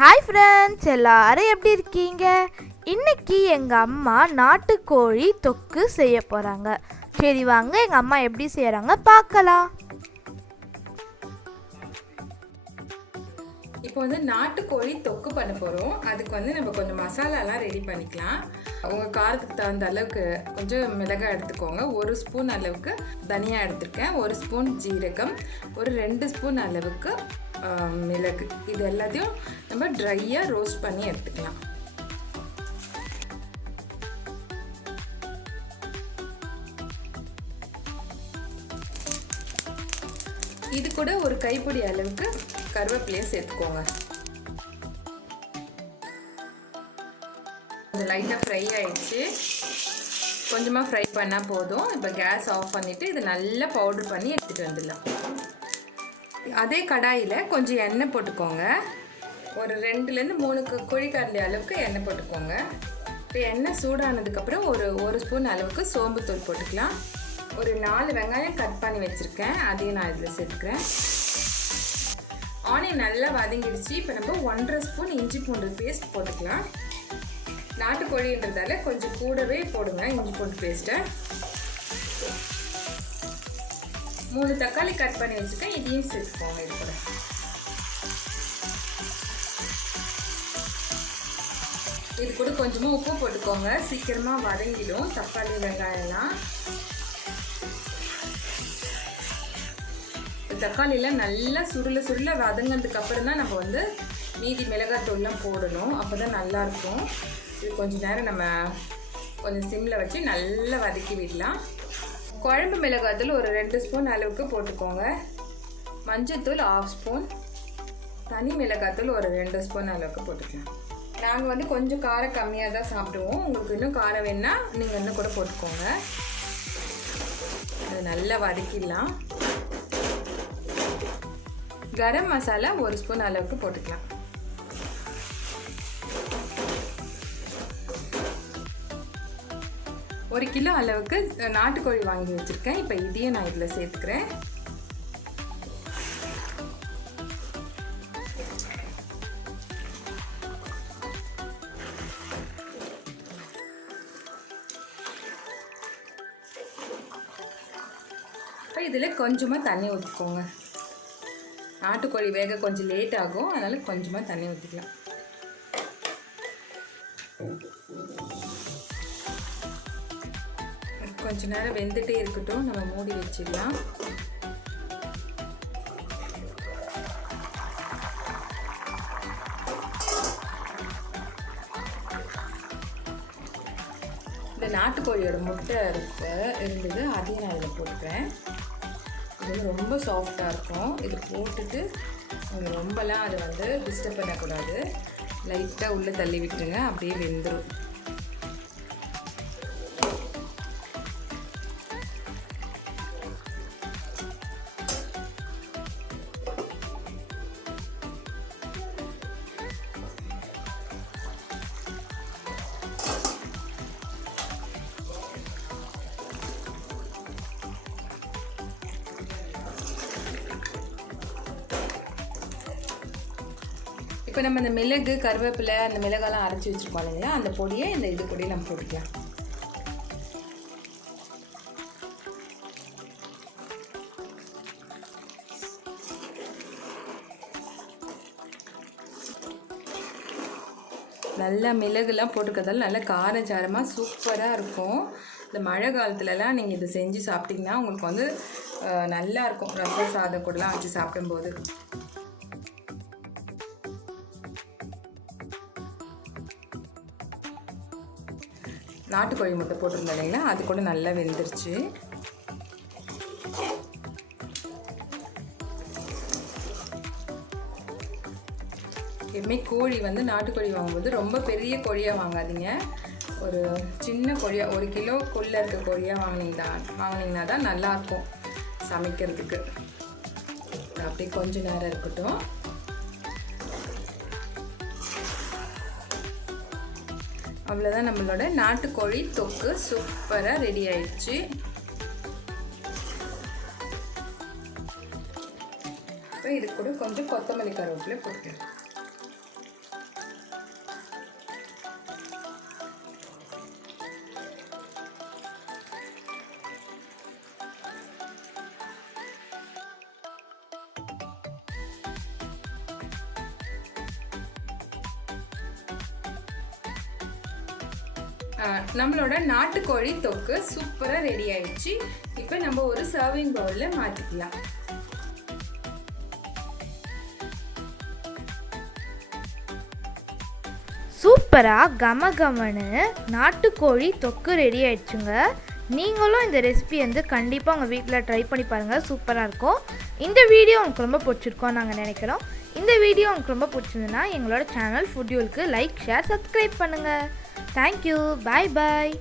Hi friends, எல்லாரும் எப்படி இருக்கீங்க? இன்னைக்கு எங்கள் அம்மா நாட்டுக்கோழி தொக்கு செய்ய போகிறாங்க. சரி வாங்க எங்கள் அம்மா எப்படி செய்கிறாங்க பார்க்கலாம். இப்போ நாட்டுக்கோழி தொக்கு பண்ண போகிறோம். அதுக்கு நம்ம கொஞ்சம் மசாலாலாம் ரெடி பண்ணிக்கலாம். உங்கள் காரத்துக்கு தகுந்த அளவுக்கு கொஞ்சம் மிளகாய் எடுத்துக்கோங்க. 1 ஸ்பூன் அளவுக்கு தனியாக எடுத்துருக்கேன். 1 ஸ்பூன் ஜீரகம், ஒரு 2 ஸ்பூன் அளவுக்கு மிளகு. இது எல்லாத்தையும் நம்ம ட்ரையாக ரோஸ்ட் பண்ணி எடுத்துக்கலாம். இது கூட ஒரு கைப்பிடி அளவுக்கு கருவேப்பிலையை சேர்த்துக்கோங்க. கொஞ்சம் லைட்டாக ஃப்ரை ஆயிடுச்சு. கொஞ்சமாக ஃப்ரை பண்ணால் போதும். இப்போ கேஸ் ஆஃப் பண்ணிவிட்டு இது நல்லா பவுடர் பண்ணி எடுத்துகிட்டு வந்துடலாம். அதே கடாயில் கொஞ்சம் எண்ணெய் போட்டுக்கோங்க. ஒரு 2லேருந்து 3 குழிக்கரண்டி அளவுக்கு எண்ணெய் போட்டுக்கோங்க. இப்போ எண்ணெய் சூடானதுக்கப்புறம் ஒரு ஸ்பூன் அளவுக்கு சோம்புத்தூள் போட்டுக்கலாம். ஒரு 4 வெங்காயம் கட் பண்ணி வச்சுருக்கேன், அதையும் நான் இதில் சேர்த்துக்கிறேன். ஆனியன் நல்லா வதங்கிடுச்சு. இப்போ நம்ம 1.5 ஸ்பூன் இஞ்சி பூண்டு பேஸ்ட் போட்டுக்கலாம். நாட்டுக்கோழின்றதால கொஞ்சம் கூடவே போடுங்க இஞ்சி பூண்டு பேஸ்ட்டை. 3 தக்காளி கட் பண்ணி வச்சுருக்கேன், இதையும் சேர்த்துக்கோங்க. இது கூட இது கூட கொஞ்சமாக உப்பு போட்டுக்கோங்க. சீக்கிரமாக வதங்கிடும் தக்காளி வெங்காயம்லாம். தக்காளியெலாம் நல்லா சுருள வதங்கினதுக்கு அப்புறம் தான் நம்ம மீதி மிளகாத்தூள்லாம் போடணும். அப்போ தான் நல்லாயிருக்கும். இது கொஞ்சம் நேரம் நம்ம கொஞ்சம் சிம்மில் வச்சு நல்லா வதக்கி விடலாம். குழம்பு மிளகாத்தூள் ஒரு 2 ஸ்பூன் அளவுக்கு போட்டுக்கோங்க. மஞ்சள்தூள் 1/2 ஸ்பூன், தனி மிளகாத்தூள் ஒரு 2 ஸ்பூன் அளவுக்கு போட்டுக்கலாம். நாங்கள் கொஞ்சம் காரம் கம்மியாக தான் சாப்பிடுவோம். உங்களுக்கு இன்னும் காரம் வேணுன்னா நீங்கள் இன்னும் கூட போட்டுக்கோங்க. அது நல்லா வதக்கிடலாம். கரம் மசாலா 1 ஸ்பூன் அளவுக்கு போட்டுக்கலாம். ஒரு கிலோ அளவுக்கு நாட்டுக்கோழி வாங்கி வச்சுருக்கேன். இப்போ இதையும் நான் இதில் சேர்த்துக்கிறேன். இப்போ இதில் கொஞ்சமாக தண்ணி ஊற்றிக்கோங்க. நாட்டுக்கோழி வேக கொஞ்சம் லேட் ஆகும், அதனால் கொஞ்சமாக தண்ணி ஊற்றிக்கலாம். கொஞ்ச நேரம் வெந்துட்டே இருக்கட்டும், நம்ம மூடி வச்சிடலாம். இந்த நாட்டுக்கோழியோட முட்டை இருந்தது, அதையும் நான் இதில் போட்டுக்கிறேன். இது ரொம்ப சாஃப்டாக இருக்கும். இது போட்டுட்டு ரொம்பலாம் அதை டிஸ்டர்ப் பண்ணக்கூடாது. லைட்டாக உள்ளே தள்ளி விட்டுருங்க, அப்படியே வெந்துடும். இப்போ நம்ம இந்த மிளகு, கருவேப்பிலை, அந்த மிளகாலாம் அரைச்சி வச்சுருக்கோம் இல்லைங்களா, அந்த பொடியை இது பொடியை நம்ம போட்டுக்கலாம். நல்லா மிளகுலாம் போட்டுக்கிறதால நல்லா காரச்சாரமாக சூப்பராக இருக்கும். இந்த மழை காலத்துலலாம் நீங்கள் இதை செஞ்சு சாப்பிட்டிங்கன்னா உங்களுக்கு நல்லாயிருக்கும். ரசம் சாதம் கூடலாம் வச்சு சாப்பிடும்போது. நாட்டுக்கோழி முட்டை போட்டிருந்தோம் இல்லைங்களா, அது கூட நல்லா வெந்துருச்சு. எப்பவுமே கோழி நாட்டுக்கோழி வாங்கும்போது ரொம்ப பெரிய கோழியாக வாங்காதீங்க. ஒரு சின்ன கோழியாக 1 கிலோக்குள்ளே இருக்க கோழியாக வாங்கினீங்கன்னா தான் நல்லாயிருக்கும் சமைக்கிறதுக்கு. அப்படியே கொஞ்சம் நேரம் இருக்கட்டும். அவ்வளோதான், நம்மளோட நாட்டுக்கோழி தொக்கு சூப்பராக ரெடி ஆயிடுச்சு. இப்போ இது கூட கொஞ்சம் கொத்தமல்லி கருவேப்பிலை போட்டுக்கலாம். நம்மளோட நாட்டுக்கோழி தொக்கு சூப்பராக ரெடி ஆயிடுச்சு. இப்போ நம்ம ஒரு சர்விங் பவுலில் மாற்றிக்கலாம். சூப்பராக கமகமன்னு நாட்டுக்கோழி தொக்கு ரெடி ஆயிடுச்சுங்க. நீங்களும் இந்த ரெசிபி வந்து கண்டிப்பாக உங்கள் வீட்டில் ட்ரை பண்ணி பாருங்கள், சூப்பராக இருக்கும். இந்த வீடியோ உங்களுக்கு ரொம்ப பிடிச்சிருக்கோன்னு நாங்கள் நினைக்கிறோம். இந்த வீடியோ உங்களுக்கு ரொம்ப பிடிச்சிருந்துன்னா எங்களோட சேனல் ஃபுட்யூலுக்கு லைக், ஷேர், சப்ஸ்கிரைப் பண்ணுங்கள். தேங்க்யூ. பாய் பாய்.